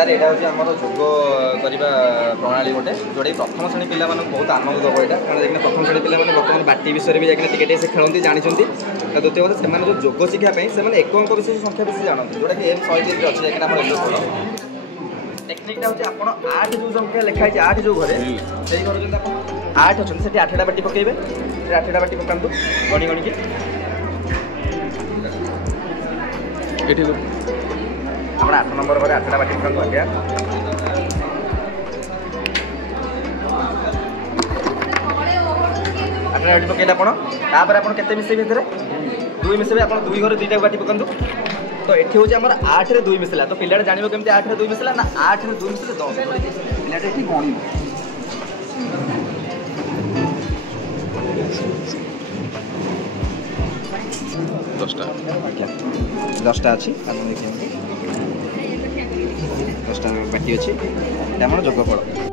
ସାର୍ ଏଇଟା ହେଉଛି ଆମର ଯୋଗ କରିବା ପ୍ରଣାଳୀ ଗୋଟେ ଯେଉଁଟାକି ପ୍ରଥମ ଶ୍ରେଣୀ ପିଲାମାନଙ୍କୁ ବହୁତ ଆନନ୍ଦ ଦେବ ଏଇଟା କାରଣ ଦେଖିନା ପ୍ରଥମ ଶ୍ରେଣୀ ପିଲାମାନେ ବର୍ତ୍ତମାନ ବାଟି ବିଷୟରେ ବି ଯାଇକିନା ଟିକେ ଟିକେ ସେ ଖେଳନ୍ତି ଜାଣିଛନ୍ତି। ଦ୍ୱିତୀୟ କଥା ସେମାନେ ଯେଉଁ ଯୋଗ ଶିଖିବା ପାଇଁ ସେମାନେ ଏକ ଅଙ୍କ ବିଶେଷ ସଂଖ୍ୟା ବେଶୀ ଜାଣନ୍ତି ଯେଉଁଟାକି M103 ଅଛି ଯାଇକିନା ଆମର ଟେକ୍ନିକ୍ଟା ହେଉଛି ଆପଣ 8 ଯେଉଁ ସଂଖ୍ୟା ଲେଖା ହେଇଛି 8 ଯେଉଁ ଘରେ ସେଇ ଘରେ ଯଦି ଆପଣ 8 ଅଛନ୍ତି ସେଠି 8ଟା ବାଟି ପକାଇବେ ସେ 8ଟା ବାଟି ପକାନ୍ତୁ ଗଣି ଗଣିକି ଏଠି ଆପଣ 8 ନମ୍ବର ଘରେ 8ଟା ବାଟି ପକାନ୍ତୁ ଆଜ୍ଞା। 8ଟା ବାଟି ପକାଇଲେ ଆପଣ ତାପରେ ଆପଣ କେତେ ମିଶେଇବେ ଭିତରେ 2 ମିଶେଇବେ ଆପଣ 2 ଘରେ 2ଟା ବାଟି ପକାନ୍ତୁ। तो ये हूँ आम 8 रे 2 मिसला तो पिला जान केमती 8 रे 2 मिसला ना 8 रे 2 मिसले 10 पिला ये गण 10टा अच्छी 10टा बाटी अच्छी जोग फल।